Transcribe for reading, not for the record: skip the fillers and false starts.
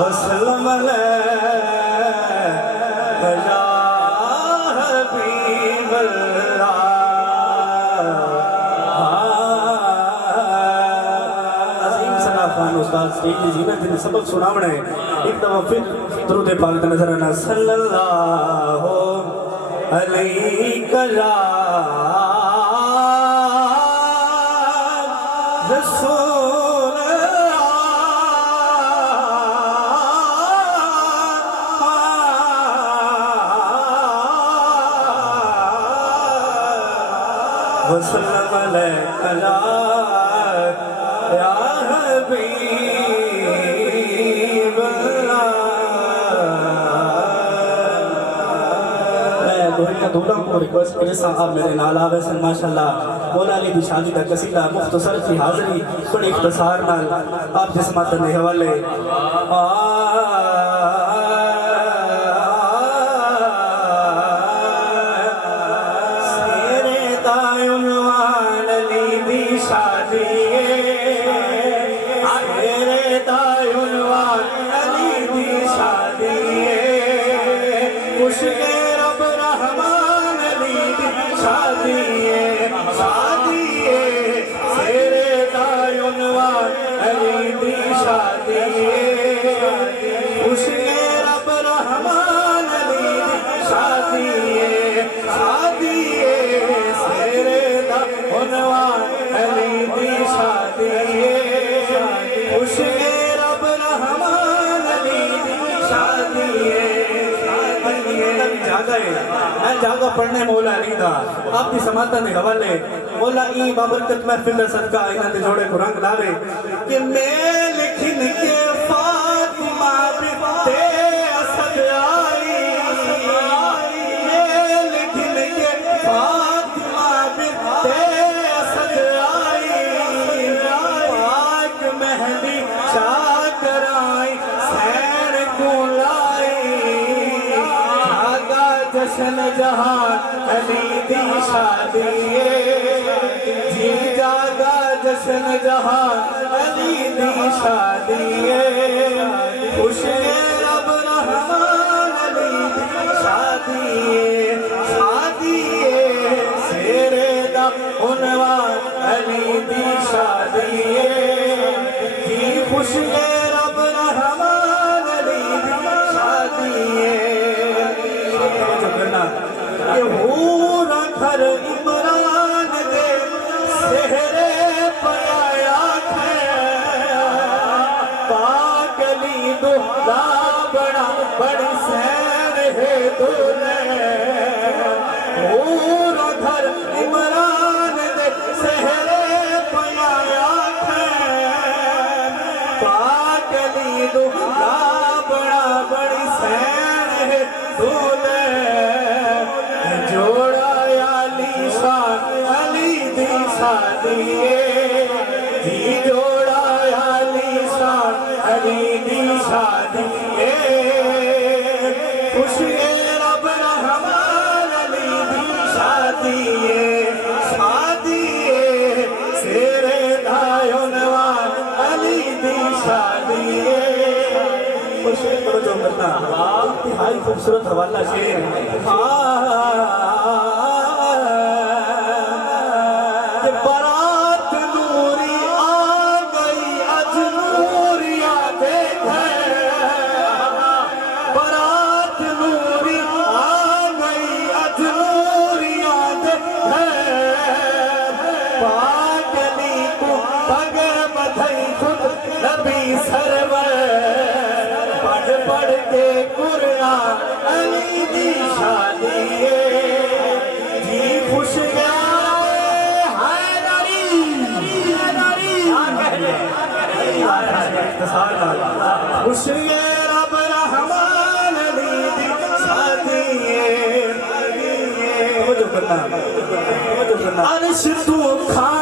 وسلم یا حبیب اللہ۔ عظیم ثنا خان استاد اسٹیج کی زینت نے سبق سناونا ہے، ایک دفعہ پھر درود پاک کا نظر آنا۔ صلی اللہ علیہ یا رسول وسلم علیک یا حبیب اللہ۔ میں دوہری کا دھولا کو ریکویسٹ کرے صاحب میرے نال آوے سن ماشاءاللہ مولا علی دی شادی دا قصیدہ مختصر کی حاضری بڑی اختصار نال آپ جسمات دے حوالے جاگا پڑھنے مولا علی دا آپ کی سماعتہ نے حوالے مولا ای بابرکت محفل دا صدقہ آئینہ دے جوڑے کو رنگ لاوے کہ میں لکھن کے فاطمہ بنتے اسد آئی، میں لکھن کے فاطمہ بنتے اسد آئی، پاک مہدی چاکر آئی سین کو لائی، جشن جہان علی دی شادی جی جاگا جشن جہان علی دی شادی خوش رب رحمان علی دی شادی شادی سیرے دا عنوان علی دی شادی جی خوش رب رحمان علی دی شادی یہ ہورا گھر عمران دے سہرے پایا ہے، پاک علی دہلا بڑا بڑی سیر ہے دولے، ہورا گھر عمران دے سہرے پایا ہے، پاک علی دہلا بڑا بڑی سیر ہے دولے، جوڑا علی شان علی دی شادی جی جوڑا علی شان علی دی شادی خوشی رب رحمان علی دی شادی شادی سیرے دا عنوان علی دی شادی خوشی کرو جو کرنا انتہائی خوبصورت حوالہ شیر بارات نوری آ گئی اج نوریا دیکھے، بارات نوری آ گئی اج نوریا دیکھے، پاک علی کو پگ بدھائی خود نبی سرور پڑھ پڑھ کے قرآن علی دی شادی جی خوش خوشی رب رحمان علی دی شادی عرش تو کھا